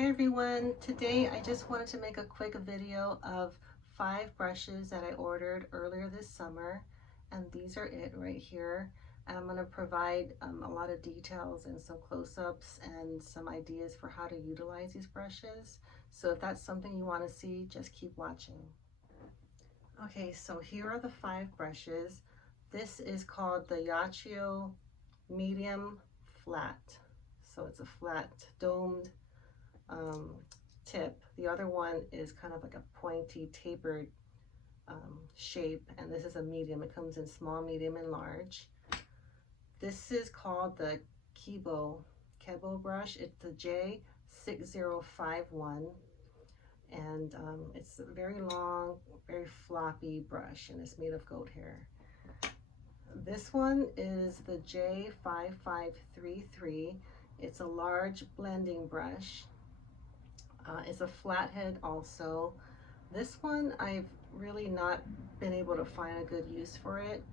Hey everyone, today I just wanted to make a quick video of 5 brushes that I ordered earlier this summer, and these are it right here. And I'm going to provide a lot of details and some close-ups and some ideas for how to utilize these brushes. So if that's something you want to see, just keep watching. Okay, so here are the 5 brushes. This is called the Yachio Medium Flat. So it's a flat domed tip. The other one is kind of like a pointy tapered shape, and this is a medium. It comes in small, medium, and large. This is called the Kebo brush. It's the J6051, and it's a very long, very floppy brush, and it's made of goat hair. This one is the J5533. It's a large blending brush. It's a flathead also. This one, I've really not been able to find a good use for it.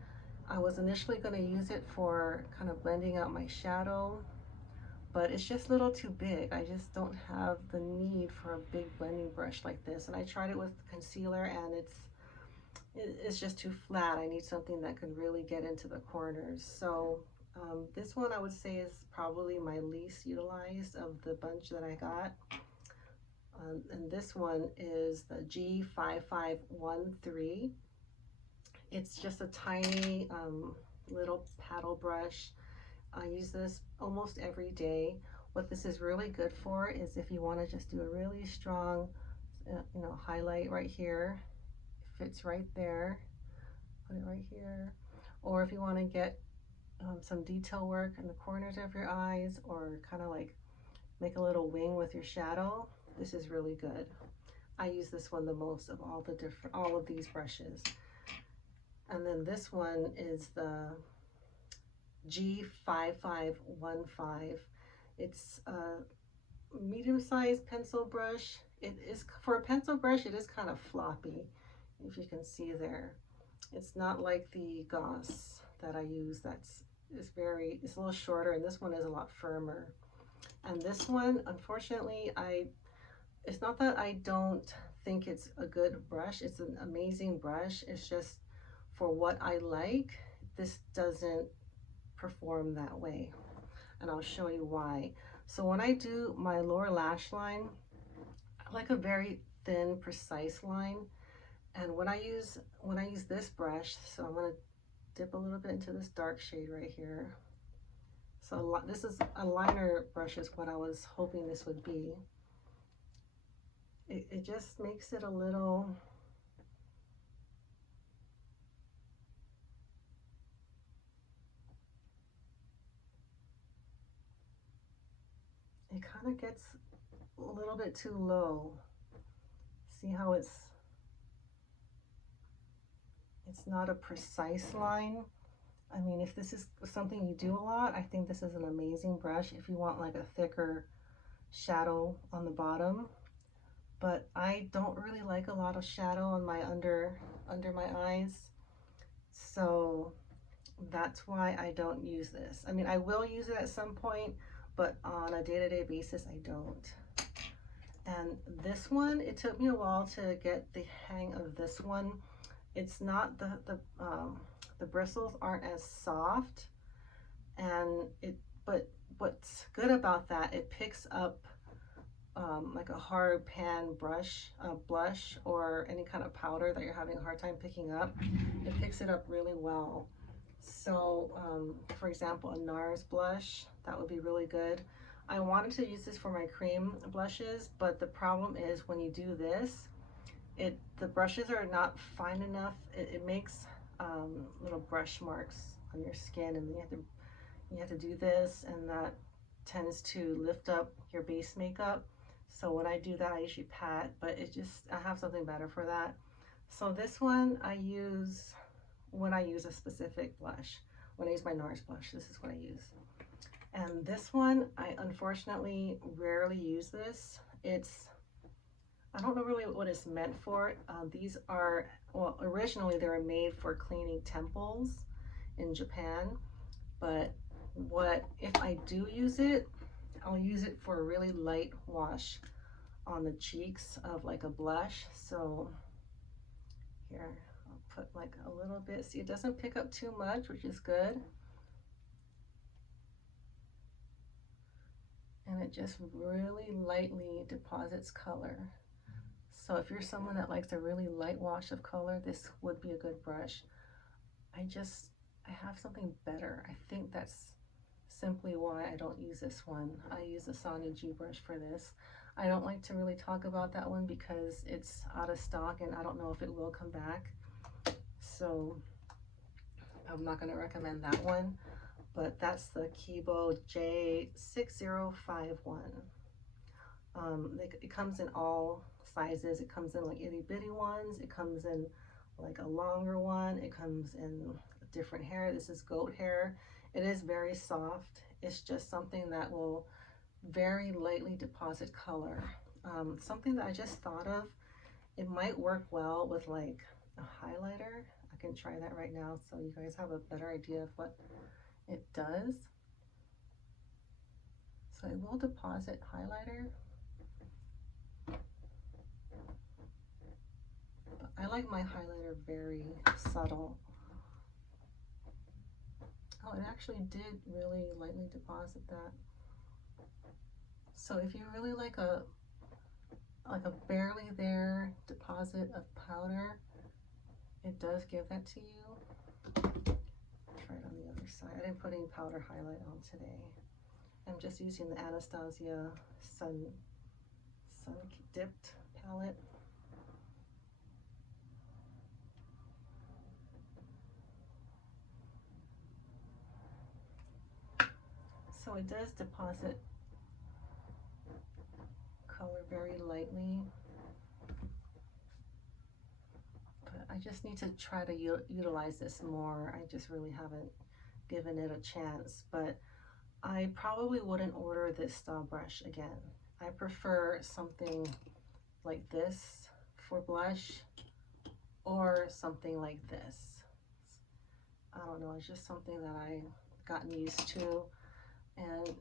I was initially going to use it for kind of blending out my shadow, but it's just a little too big. I just don't have the need for a big blending brush like this. And I tried it with concealer, and it's just too flat. I need something that can really get into the corners. So this one I would say is probably my least utilized of the bunch that I got. And this one is the G5513. It's just a tiny little paddle brush. I use this almost every day. What this is really good for is if you want to just do a really strong, highlight right here. It fits right there. Put it right here. Or if you want to get some detail work in the corners of your eyes, or kind of like make a little wing with your shadow, this is really good. I use this one the most of all of these brushes. And then this one is the G5515. It's a medium-sized pencil brush. It is, for a pencil brush, it is kind of floppy, if you can see there. It's not like the Goss that I use. It's a little shorter, and this one is a lot firmer. And this one, unfortunately, it's not that I don't think it's a good brush. It's an amazing brush. It's just for what I like, this doesn't perform that way. And I'll show you why. So when I do my lower lash line, I like a very thin, precise line. And when I use this brush, so I'm going to dip a little bit into this dark shade right here. So this is a liner brush, is what I was hoping this would be. It just makes it a little, it kind of gets a little bit too low. See how it's not a precise line. I mean, if this is something you do a lot, I think this is an amazing brush if you want like a thicker shadow on the bottom. But I don't really like a lot of shadow on my under my eyes, so that's why I don't use this. I mean, I will use it at some point, but on a day-to-day basis, I don't. And this one, it took me a while to get the hang of this one. It's not the bristles aren't as soft, and but what's good about that, it picks up like a hard pan blush, or any kind of powder that you're having a hard time picking up. It picks it up really well. So for example, a NARS blush, that would be really good. I wanted to use this for my cream blushes, but the problem is when you do this, the brushes are not fine enough. It makes little brush marks on your skin, and you have to do this, and that tends to lift up your base makeup. So when I do that, I usually pat, but I have something better for that. So this one I use when I use a specific blush. When I use my NARS blush, this is what I use. And this one, I unfortunately rarely use this. I don't know really what it's meant for. These are, well, originally they were made for cleaning temples in Japan, but if I do use it, I'll use it for a really light wash on the cheeks of like a blush. So here, I'll put like a little bit. See, it doesn't pick up too much, which is good. And it just really lightly deposits color. So if you're someone that likes a really light wash of color, this would be a good brush. I have something better. I think that's simply why I don't use this one. I use the Sonia G brush for this. I don't like to really talk about that one because it's out of stock and I don't know if it will come back. So I'm not going to recommend that one, but that's the Kibo J6051. It comes in all sizes. It comes in like itty bitty ones. It comes in like a longer one. It comes in different hair. This is goat hair. It is very soft. It's just something that will very lightly deposit color. Something that I just thought of, it might work well with like a highlighter. I can try that right now so you guys have a better idea of what it does. So it will deposit highlighter. But I like my highlighter very subtle. Oh, it actually did really lightly deposit that. So if you really like a barely there deposit of powder, it does give that to you. Try it on the other side. I didn't put any powder highlight on today. I'm just using the Anastasia Sun Dipped palette. So it does deposit color very lightly, but I just need to try to utilize this more. I just really haven't given it a chance, but I probably wouldn't order this style brush again. I prefer something like this for blush or something like this. I don't know, it's just something that I've gotten used to, and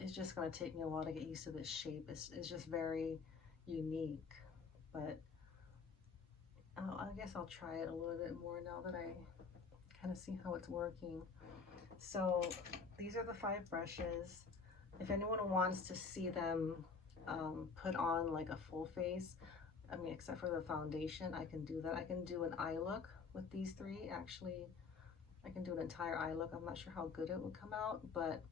it's just going to take me a while to get used to this shape. It's just very unique, but I guess I'll try it a little bit more now that I kind of see how it's working. So these are the 5 brushes. If anyone wants to see them put on like a full face, I mean, except for the foundation, I can do that. I can do an eye look with these 3. Actually, I can do an entire eye look. I'm not sure how good it would come out, but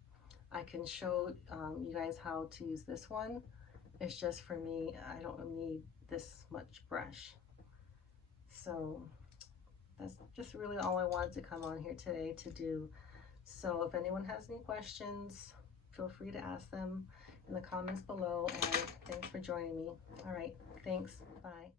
I can show you guys how to use this one. It's just for me, I don't need this much brush. So that's just really all I wanted to come on here today to do. So if anyone has any questions, feel free to ask them in the comments below, and thanks for joining me. All right, thanks, bye.